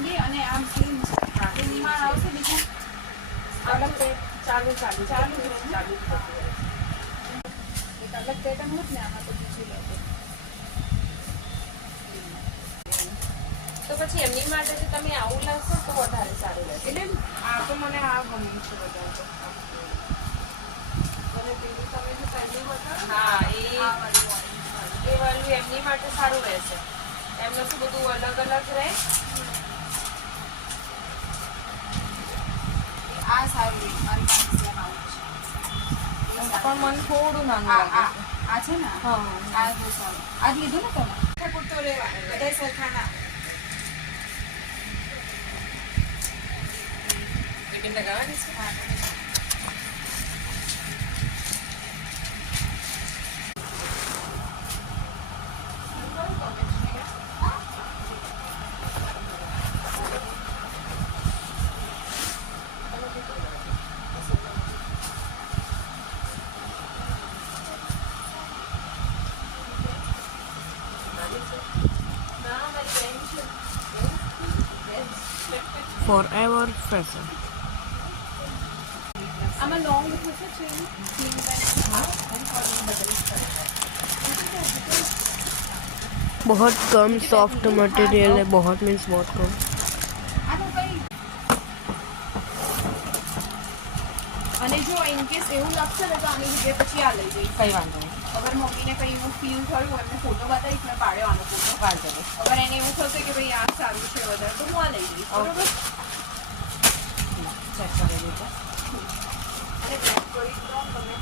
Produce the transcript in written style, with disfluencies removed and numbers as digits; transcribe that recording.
લાંબી અને આમ સ્લીમમાં આવશે બીજું અલગ ચાલુ એક અલગ પેટર્ન હોત ને આમાં તો બીજું લેતો. તો પછી એમની માટે જો તમે આવું લાવશો તો વધારે સારું રહેશે. એટલે આ તો મને આ ગમ્યું છે વધારે તો. અને પેલું તમે જો પહેલી બતાવો હા એ વાળું એમની માટે સારું રહેશે. એમનું શું બધું અલગ અલગ રહે. આ સારું મારી પાસે આવું છે પણ મને થોડું નાનું લાગે. આ છે ને હા આ બહુ સારું. આ જ લીધું ને તમે પૂરતો લેવા બધા સરખા ના. કેટલા ગાવાની છે? Forever Fashion. આમાં લોંગ થશે છે बहुत कम सॉफ्ट मटेरियल है, बहुत मीन्स बहुत कम. આનું કઈ અને જો ઇન કેસ એવું લાગશે ને તો આની જગ્યાએ પછી આ લઈ જઈશ. કઈ વાંધો નહીં. અગર મમ્મીને કંઈ એવું ફીલ થયું હોય એમને ફોટો બતાવીશ મેં પાડ્યો આનો ફોટો. વાંધો નહીં. અગર એને એવું થશે કે ભાઈ આ સારું છે વધારે તો હું આ લઈ જઈશ બરોબર. ચેક કરી લેજો. અને બ્લેક કરી દો તમે.